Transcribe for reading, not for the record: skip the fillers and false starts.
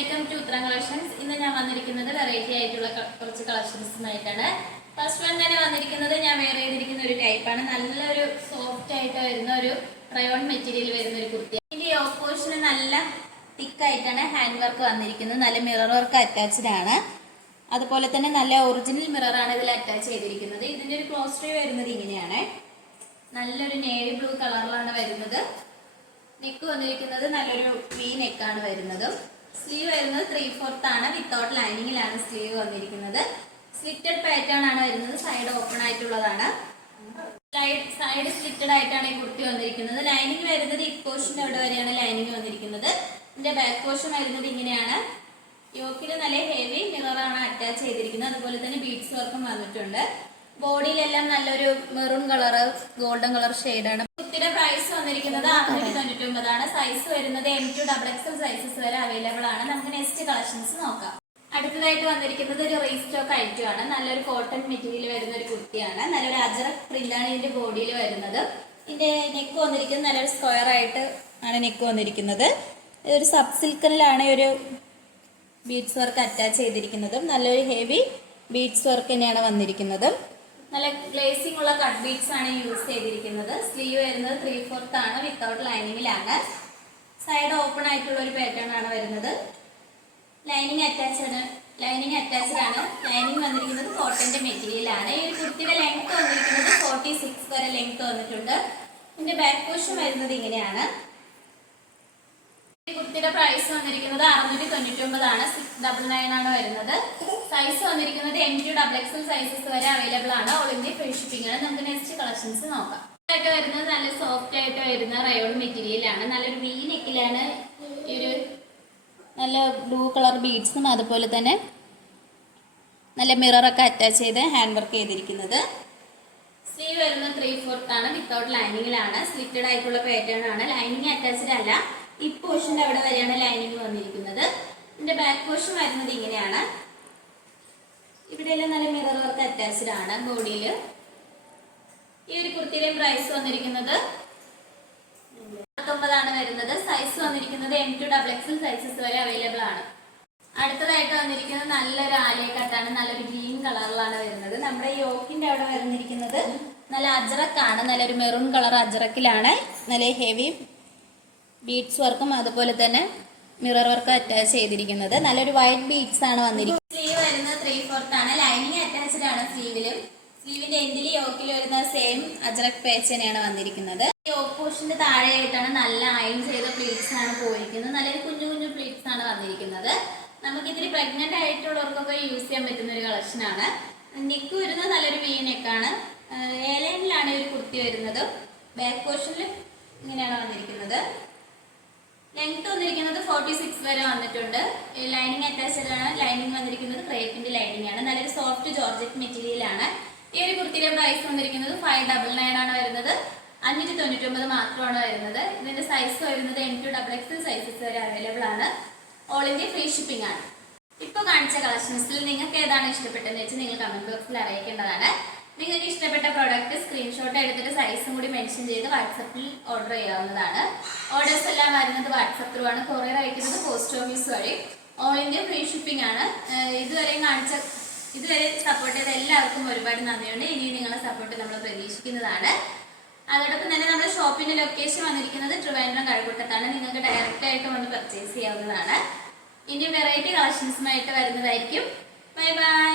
Welcome to ഉത്തരം collections. ഇന്ന് ഞാൻ വന്നിരിക്കുന്നത് വെറൈറ്റി ആയിട്ടുള്ള കുറച്ച് കളക്ഷൻസുമായിട്ടാണ്. ഫസ്റ്റ് വൺ തന്നെ വന്നിരിക്കുന്നത് ഞാൻ വെയർ ചെയ്തിരിക്കുന്ന ഒരു ടൈപ്പാണ്. നല്ലൊരു സോഫ്റ്റ് ആയിട്ട് വരുന്ന ഒരു റയോൺ മെറ്റീരിയൽ വരുന്ന ഒരു കുർത്തി. ഇതിന്റെ യോക്ക് പോർഷന് നല്ല തിക്കായിട്ടാണ് ഹാൻഡ് വർക്ക് വന്നിരിക്കുന്നത്. നല്ല മിറർ വർക്ക് അറ്റാച്ച്ഡ് ആണ്. അതുപോലെ തന്നെ നല്ല ഒറിജിനൽ മിററാണ് ഇതിൽ അറ്റാച്ച് ചെയ്തിരിക്കുന്നത്. ഇതിന്റെ ഒരു ക്ലോസ് ട്രീ വരുന്നത് ഇങ്ങനെയാണ്. നല്ലൊരു നേവി ബ്ലൂ കളറിലാണ് വരുന്നത്. നെക്ക് വന്നിരിക്കുന്നത് നല്ലൊരു വി നെക്കാണ് വരുന്നത്. സ്ലീവ് വരുന്നത് 3/4 ആണ്. വിത്തൗട്ട് ലൈനിങ്ങിലാണ് സ്ലീവ് വന്നിരിക്കുന്നത്. സ്ലിറ്റഡ് പാറ്റേൺ ആണ് വരുന്നത്. സൈഡ് ഓപ്പൺ ആയിട്ടുള്ളതാണ്. സൈഡ് സ്ലിറ്റഡ് ആയിട്ടാണ് ഈ കുർത്തി വന്നിരിക്കുന്നത്. ലൈനിങ് വരുന്നത് ഈ പോർഷൻ്റെ അവിടെ വരെയാണ് ലൈനിങ് വന്നിരിക്കുന്നത്. ഇതിന്റെ ബാക്ക് പോർഷൻ വരുന്നത് ഇങ്ങനെയാണ്. യോക്കിൽ നല്ല ഹെവി മിററാണ് അറ്റാച്ച് ചെയ്തിരിക്കുന്നത്. അതുപോലെ തന്നെ ബീഡ്സ് വർക്കും വന്നിട്ടുണ്ട്. ബോഡിയിലെല്ലാം നല്ലൊരു മെറൂൺ കളറ് ഗോൾഡൻ കളർ ഷെയ്ഡാണ്. കുർത്തിയുടെ പ്രൈസ് വന്നിരിക്കുന്നത് 699 ആണ്. സൈസ് വരുന്നത് M2XXL സൈസസ് വരെ അവൈലബിൾ ആണ്. നമുക്ക് നെക്സ്റ്റ് കളക്ഷൻസ് നോക്കാം. അടുത്തതായിട്ട് വന്നിരിക്കുന്നത് ഒരു റീസ്റ്റോക്ക് ഐറ്റം ആണ്. നല്ലൊരു കോട്ടൺ മെറ്റീരിയൽ വരുന്ന ഒരു കുർത്തിയാണ്. നല്ലൊരു അജറക് പ്രിന്റ് ആണ് ഇതിന്റെ ബോഡിയിൽ വരുന്നത്. ഇതിന്റെ നെക്ക് വന്നിരിക്കുന്നത് നല്ലൊരു സ്ക്വയർ ആയിട്ട് ആണ് നെക്ക് വന്നിരിക്കുന്നത്. ഒരു സബ് സിൽക്കനിലാണ് ഒരു ബീഡ്സ് വർക്ക് അറ്റാച്ച് ചെയ്തിരിക്കുന്നത്. നല്ലൊരു ഹെവി ബീഡ്സ് വർക്ക് തന്നെയാണ് വന്നിരിക്കുന്നത്. നല്ല ഗ്ലേസിംഗ് ഉള്ള കട്ട് ബീഡ്സ് ആണ് യൂസ് ചെയ്തിരിക്കുന്നത്. സ്ലീവ് വരുന്നത് 3/4 ആണ്. വിത്തൗട്ട് ലൈനിങ്ങിലാണ്. സൈഡ് ഓപ്പൺ ആയിട്ടുള്ള ഒരു പാറ്റേൺ ആണ് വരുന്നത്. ലൈനിങ് അറ്റാച്ച്ഡ് ആണ്. ലൈനിങ് വന്നിരിക്കുന്നത് കോട്ടന്റെ മെറ്റീരിയൽ ആണ്. ഈ കുർത്തിയുടെ ലെങ്ത് വന്നിരിക്കുന്നത് 46 വരെ ലെങ്ത് വന്നിട്ടുണ്ട്. ഇതിന്റെ ബാക്ക് പോർഷൻ വരുന്നത് ഇങ്ങനെയാണ്. കുർത്തിയുടെ പ്രൈസ് വന്നിരിക്കുന്നത് 699 ആണ്. 699 ആണ് വരുന്നത്. സൈസ് വന്നിരിക്കുന്നത് M2XXL സൈസസ് വരെ അവൈലബിൾ ആണ്. ഓൾ ഇന്ത്യ ഫ്രീ ഷിപ്പിംഗ് ആണ്. നമുക്ക് നെക്സ്റ്റ് കളക്ഷൻസ് നോക്കാം. ആയിട്ട് വരുന്നത് നല്ല സോഫ്റ്റ് ആയിട്ട് വരുന്ന റയോൺ മെറ്റീരിയൽ ആണ്. നല്ലൊരു വി നെക്കിലാണ് ഈ ഒരു നല്ല ബ്ലൂ കളർ ബീഡ്സും അതുപോലെ തന്നെ നല്ല മിററൊക്കെ അറ്റാച്ച് ചെയ്ത് ഹാൻഡ് വർക്ക് ചെയ്തിരിക്കുന്നത്. സ്ലീവ് വരുന്നത് 3/4 ആണ്. വിത്തൗട്ട് ലൈനിങ്ങിലാണ്. സ്ലിറ്റഡ് ആയിട്ടുള്ള പാറ്റേൺ ആണ്. ലൈനിങ് അറ്റാച്ച്ഡ് അല്ല. ഈ പോർഷന്റെ അവിടെ വരെയാണ് ലൈനിങ് വന്നിരിക്കുന്നത്. ഇതിന്റെ ബാക്ക് പോർഷൻ വരുന്നത് ഇങ്ങനെയാണ്. ഇവിടെയെല്ലാം നല്ല മിറർ വർക്ക് അറ്റാച്ച്ഡ് ആണ് ബോഡിയിൽ. ഈ ഒരു കുർത്തിയുടെ പ്രൈസ് വന്നിരിക്കുന്നത് 49 ആണ് വരുന്നത്. സൈസ് വന്നിരിക്കുന്നത് M2XXL സൈസസ് വരെ അവൈലബിൾ ആണ്. അടുത്തതായിട്ട് വന്നിരിക്കുന്നത് നല്ലൊരു ആലിയ കട്ടാണ്. നല്ലൊരു ഗ്രീൻ കളറിലാണ് വരുന്നത്. നമ്മുടെ യോക്കിന്റെ അവിടെ വരുന്നിരിക്കുന്നത് നല്ല അജറക്കാണ്. നല്ലൊരു മെറൂൺ കളർ അജറക്കിലാണ്. നല്ല ഹെവി ബീഡ്സ് വർക്കും അതുപോലെ തന്നെ മിറർ വർക്ക് അറ്റാച്ച് ചെയ്തിരിക്കുന്നത്. നല്ലൊരു വൈറ്റ് ബീഡ്സ് ആണ് വന്നിരിക്കുന്നത്. സ്ലീവ് വരുന്നത് 3/4 ആണ്. ലൈനിങ് അറ്റാച്ച്ഡ് ആണ് സ്ലീവിലും. സ്ലീവിന്റെ എൻഡിൽ യോക്കിൽ വരുന്ന സെയിം അജറക് പാച്ച് തന്നെയാണ് വന്നിരിക്കുന്നത്. യോക്ക് പോർഷന്റെ താഴെയായിട്ടാണ് നല്ല അയൺ ചെയ്ത പ്ലീറ്റ്സ് ആണ് പോയിരിക്കുന്നത്. നല്ലൊരു കുഞ്ഞു കുഞ്ഞു പ്ലീറ്റ്സ് ആണ് വന്നിരിക്കുന്നത്. നമുക്ക് ഇതിൽ പ്രഗ്നന്റ് ആയിട്ടുള്ളവർക്കൊക്കെ യൂസ് ചെയ്യാൻ പറ്റുന്ന ഒരു കളക്ഷൻ ആണ്. നെക്ക് വരുന്നത് നല്ലൊരു വി നെക്കാണ്. ഏലൈനിലാണ് ഒരു കുർത്തി വരുന്നത്. ബാക്ക് പോർഷനിൽ ഇങ്ങനെയാണ് വന്നിരിക്കുന്നത്. ലെങ്ത് വന്നിരിക്കുന്നത് 46 വരെ വന്നിട്ടുണ്ട്. ലൈനിങ് അറ്റാച്ച്ഡ് ആണ്. ലൈനിങ് വന്നിരിക്കുന്നത് ക്രേപ്പിന്റെ ലൈനിങ് ആണ്. നല്ലൊരു സോഫ്റ്റ് ജോർജറ്റ് മെറ്റീരിയൽ ആണ്. ഈ ഒരു കുർത്തിയുടെ പ്രൈസ് വന്നിരിക്കുന്നത് 599 ആണ് വരുന്നത്. 599 മാത്രമാണ് വരുന്നത്. ഇതിന്റെ സൈസ് വരുന്നത് M2XXL സൈസസ് വരെ അവൈലബിൾ ആണ്. ഓൾ ഇന്ത്യ ഫ്രീ ഷിപ്പിംഗ് ആണ്. ഇപ്പോൾ കാണിച്ച കളക്ഷൻസിൽ നിങ്ങൾക്ക് ഏതാണ് ഇഷ്ടപ്പെട്ടതെന്ന് വെച്ചാൽ നിങ്ങൾ കമന്റ് ബോക്സിൽ അറിയിക്കേണ്ടതാണ്. നിങ്ങൾക്ക് ഇഷ്ടപ്പെട്ട പ്രോഡക്റ്റ് സ്ക്രീൻഷോട്ട് എടുത്തിട്ട് സൈസും കൂടി മെൻഷൻ ചെയ്ത് വാട്സപ്പിൽ ഓർഡർ ചെയ്യാവുന്നതാണ്. ഓർഡേഴ്സ് എല്ലാം വരുന്നത് വാട്സപ്പ് ത്രൂ ആണ്. കൊറിയർ അയക്കുന്നത് പോസ്റ്റ് ഓഫീസ് വഴി. ഓൾ ഇന്ത്യ ഫ്രീ ഷിപ്പിംഗ് ആണ്. ഇതുവരെ സപ്പോർട്ട് ചെയ്ത എല്ലാവർക്കും ഒരുപാട് നന്ദിയുണ്ട്. ഇനിയും നിങ്ങളുടെ സപ്പോർട്ട് നമ്മൾ പ്രതീക്ഷിക്കുന്നതാണ്. അതോടൊപ്പം തന്നെ നമ്മുടെ ഷോപ്പിന്റെ ലൊക്കേഷൻ വന്നിരിക്കുന്നത് ട്രിവാൻഡ്രം കഴക്കൂട്ടത്താണ്. നിങ്ങൾക്ക് ഡയറക്റ്റ് ആയിട്ട് വന്ന് പർച്ചേസ് ചെയ്യാവുന്നതാണ്. ഇനി വെറൈറ്റി കളക്ഷൻസുമായിട്ട് വരുന്നതായിരിക്കും. Bye bye.